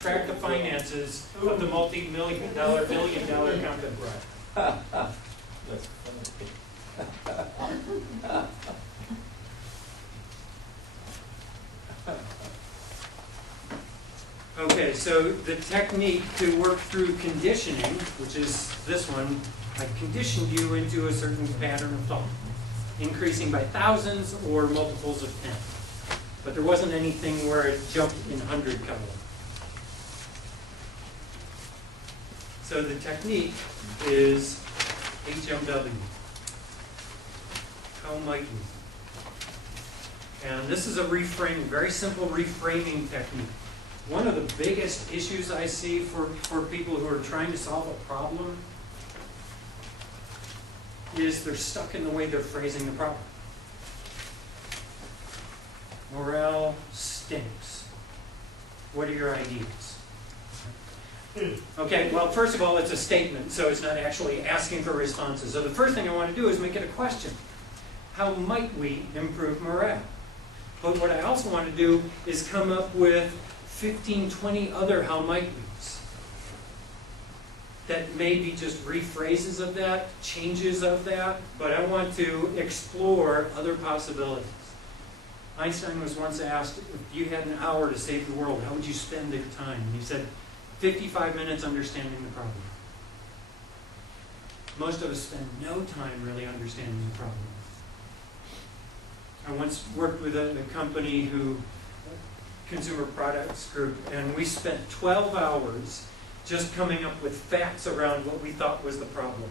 track the finances of the multi-million dollar, billion dollar company. That's Okay, so the technique to work through conditioning, which is this one, I conditioned you into a certain pattern of thought, increasing by thousands or multiples of 10. But there wasn't anything where it jumped in 100 color. So the technique is HMW. How might we? And this is a reframing, very simple reframing technique. One of the biggest issues I see for people who are trying to solve a problem is they're stuck in the way they're phrasing the problem. Morale stinks. What are your ideas? Okay, well, first of all, it's a statement, so it's not actually asking for responses. So the first thing I want to do is make it a question. How might we improve morale? But what I also want to do is come up with 15, 20 other how might we's that may be just rephrases of that, changes of that, but I want to explore other possibilities. Einstein was once asked, if you had an hour to save the world, how would you spend your time? And he said, 55 minutes understanding the problem. Most of us spend no time really understanding the problem. I once worked with a company consumer products group, and we spent 12 hours just coming up with facts around what we thought was the problem.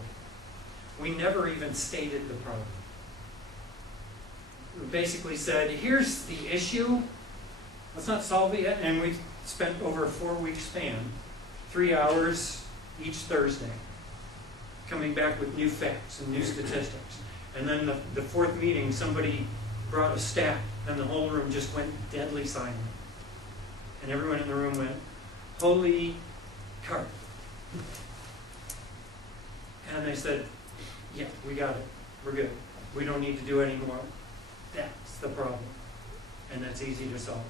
We never even stated the problem. We basically said, here's the issue, let's not solve it yet, and we spent over a 4-week span, 3 hours each Thursday, coming back with new facts and new statistics. And then the fourth meeting, somebody brought a stat, and the whole room just went deadly silent. And everyone in the room went, holy carp. And they said, yeah, we got it. We're good. We don't need to do any more. That's the problem. And that's easy to solve.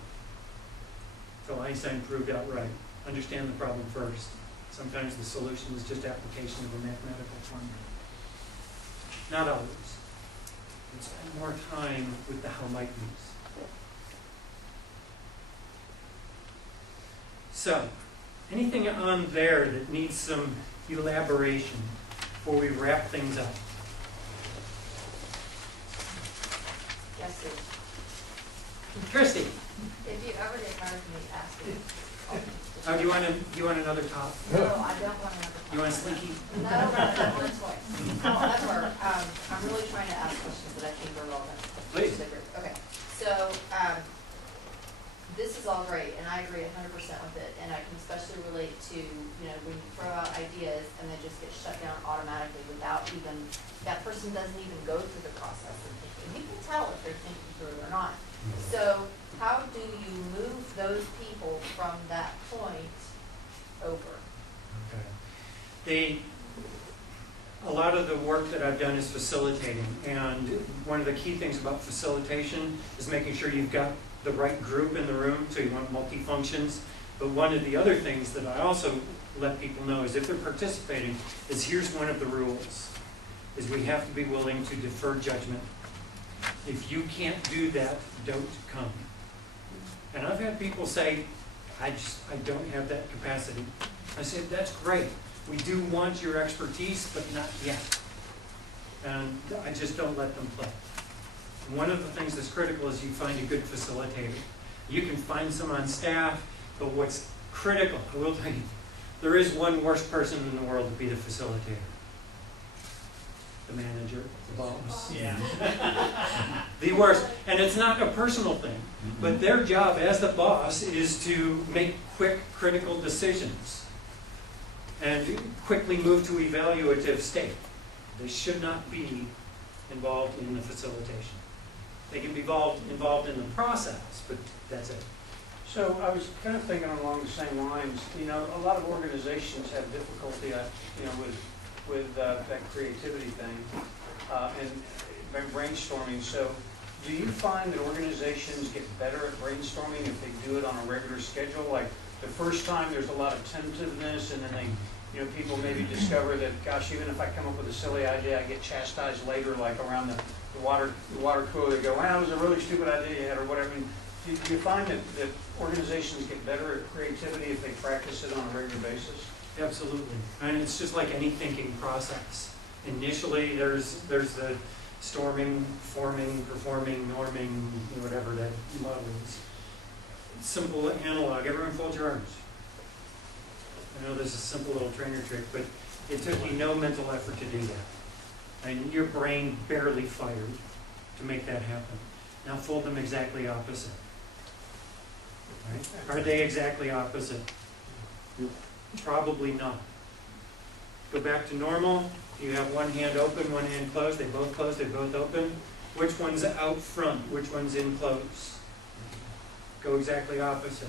So Einstein proved out right. Understand the problem first. Sometimes the solution is just application of a mathematical formula. Not always. And spend more time with the how might we's. So, anything on there that needs some elaboration before we wrap things up? Yes, sir. Christy, If you ever get tired of me asking. do you want another top? No, I don't want another. You want a slinky? No, rather one toy. However, I'm really trying to ask questions that I think are relevant. Please. Okay, so, this is all great, and I agree 100% with it, and I can especially relate to, when you throw out ideas and they just get shut down automatically without even, that person doesn't even go through the process of thinking. You can tell if they're thinking through it or not. So, how do you move those people from that point over? Okay. A lot of the work that I've done is facilitating, and one of the key things about facilitation is making sure you've got the right group in the room, so you want multi-functions. But one of the other things that I also let people know is if they're participating, is here's one of the rules, is we have to be willing to defer judgment. If you can't do that, don't come. And I've had people say, I don't have that capacity. I said, that's great. We do want your expertise, but not yet. And I just don't let them play. And one of the things that's critical is you find a good facilitator. You can find some on staff, but what's critical, I will tell you, there is one worse person in the world to be the facilitator. The manager, the boss. Yeah. The worst. And it's not a personal thing, but their job as the boss is to make quick, critical decisions and quickly move to evaluative state. They should not be involved in the facilitation. They can be involved in the process, but that's it. So I was kind of thinking along the same lines. A lot of organizations have difficulty, with that creativity thing and brainstorming. So, do you find that organizations get better at brainstorming if they do it on a regular schedule? Like the first time there's a lot of tentativeness, and then people maybe discover that, gosh, even if I come up with a silly idea, I get chastised later, like around the water cooler. They go, wow, that was a really stupid idea you had, or whatever. And do you find that organizations get better at creativity if they practice it on a regular basis? Absolutely. And it's just like any thinking process. Initially, there's the storming, forming, performing, norming, whatever that model is. Simple analog. Everyone fold your arms. I know this is a simple little trainer trick, but it took me no mental effort to do that. And your brain barely fired to make that happen. Now fold them exactly opposite. Right? Are they exactly opposite? Probably not. Go back to normal. You have one hand open, one hand closed. They both open. Which one's out front? Which one's in close? Go exactly opposite.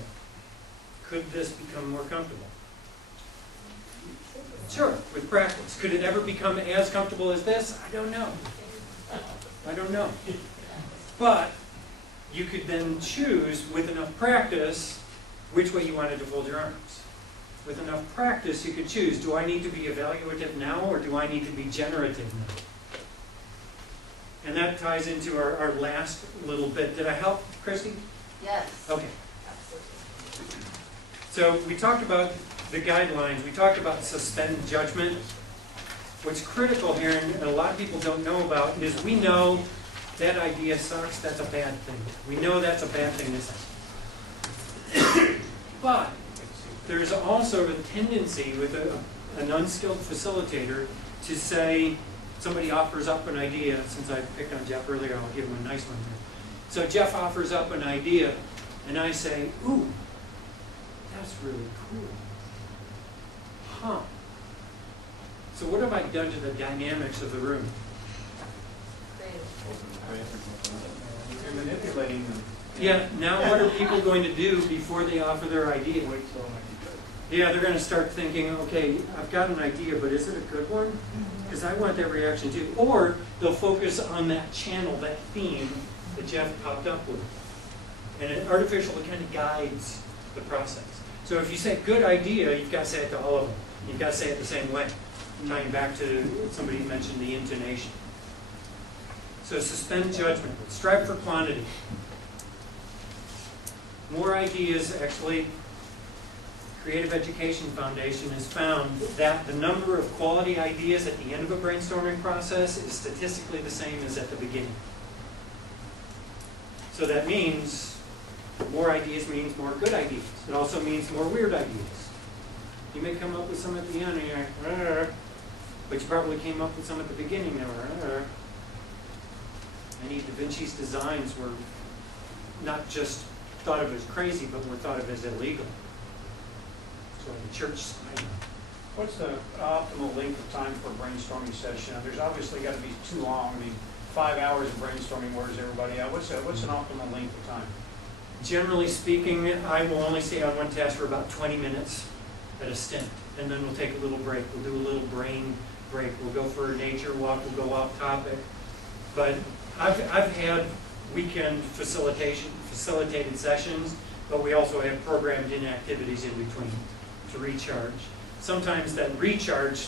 Could this become more comfortable? Sure, with practice. Could it ever become as comfortable as this? I don't know. I don't know. But you could then choose, with enough practice, which way you wanted to fold your arms. With enough practice, you could choose, do I need to be evaluative now, or do I need to be generative now? And that ties into our last little bit. Did I help, Christy? Yes. Okay. Absolutely. So we talked about the guidelines. We talked about suspend judgment. What's critical here, and a lot of people don't know about, is we know that idea sucks, that's a bad thing. We know that's a bad thing to say. But there's also a tendency with an unskilled facilitator to say, somebody offers up an idea, since I picked on Jeff earlier, I'll give him a nice one here. So Jeff offers up an idea, and I say, ooh, that's really cool. Huh. So what have I done to the dynamics of the room? You're manipulating them. Yeah, now what are people going to do before they offer their idea? Yeah, they're going to start thinking, okay, I've got an idea, but is it a good one? Because I want that reaction too. Or they'll focus on that channel, that theme that Jeff popped up with. And it artificially kind of guides the process. So if you say good idea, you've got to say it to all of them. You've got to say it the same way. Tying back to somebody mentioned the intonation. So suspend judgment. Strive for quantity. More ideas, actually, Creative Education Foundation has found that the number of quality ideas at the end of a brainstorming process is statistically the same as at the beginning. So that means more ideas means more good ideas. It also means more weird ideas. You may come up with some at the end and you're like, but you probably came up with some at the beginning that were, Many Da Vinci's designs were not just thought of as crazy, but were thought of as illegal. So the church spied. What's the optimal length of time for a brainstorming session? There's obviously got to be too long. I mean, 5 hours of brainstorming wears everybody out. What's an optimal length of time? Generally speaking, I will only stay on one task for about 20 minutes at a stint, and then we'll take a little break. We'll do a little brain break. We'll go for a nature walk. We'll go off topic. But I've had weekend facilitated sessions, but we also have programmed in activities in between to recharge. Sometimes that recharge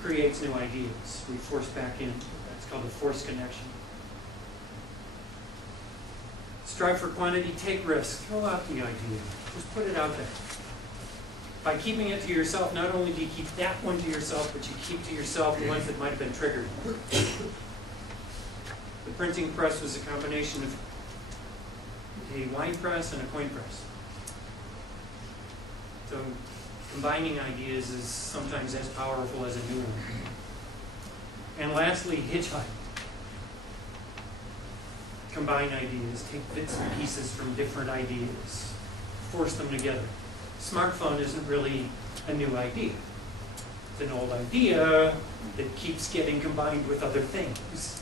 creates new ideas. We force back in. That's called a force connection. Strive for quantity, take risks. Throw out the idea. Just put it out there. By keeping it to yourself, not only do you keep that one to yourself, but you keep to yourself the ones that might have been triggered. The printing press was a combination of a wine press and a coin press. So combining ideas is sometimes as powerful as a new one. And lastly, hitchhike. Combine ideas, take bits and pieces from different ideas, force them together. Smartphone isn't really a new idea. It's an old idea that keeps getting combined with other things.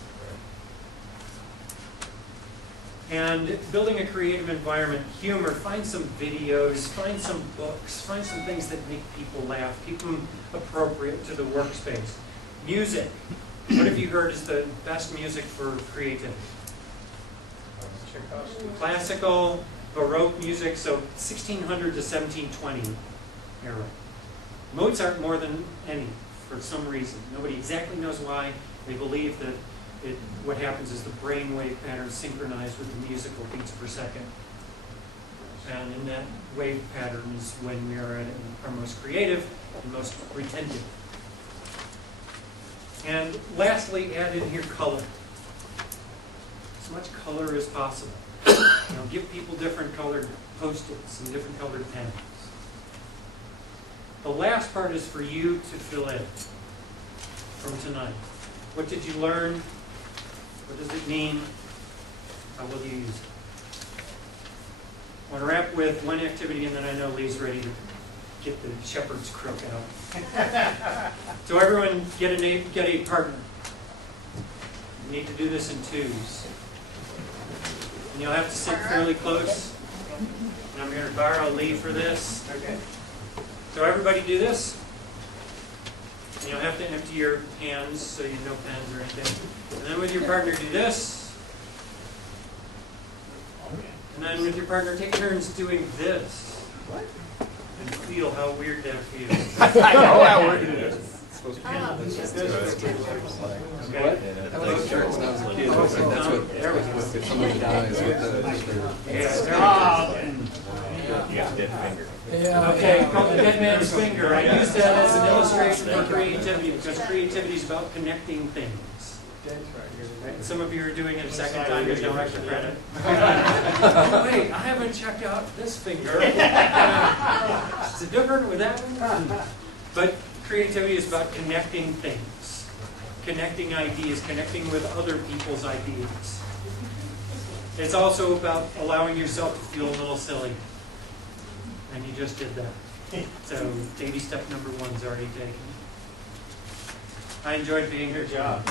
And building a creative environment, humor, find some videos, find some books, find some things that make people laugh, keep them appropriate to the workspace. Music. What have you heard is the best music for creativity? Classical, Baroque music, so 1600 to 1720 era. Mozart more than any, for some reason. Nobody exactly knows why. They believe that what happens is the brainwave patterns synchronize with the musical beats per second. And in that wave pattern is when we are at our most creative and most retentive. And lastly, add in here color. As much color as possible. Give people different colored Post-its and different colored pens. The last part is for you to fill in from tonight. What did you learn? What does it mean? How will you use it? I want to wrap with one activity, and then I know Lee's ready to get the shepherd's crook out. So everyone get a partner. You need to do this in twos. And you'll have to sit fairly close. And I'm going to borrow Lee for this. Okay. So everybody do this. And you'll have to empty your hands so you no pens or anything. And then with your partner do this. And then with your partner take turns doing this. What? And feel how weird that feels. I know how weird it is. Oh, Okay? Like shirts, that's what There we go. if somebody dies with the Yeah, there we go. You got a dead finger. Okay, called the dead man's finger. I use that as an illustration for creativity because creativity is about connecting things. Right? Some of you are doing it a second time, there's no extra credit. Oh, wait, I haven't checked out this finger. Is it different with that one? But creativity is about connecting things, connecting ideas, connecting with other people's ideas. It's also about allowing yourself to feel a little silly. And you just did that. So baby step number 1's already taken. I enjoyed being here. Good job.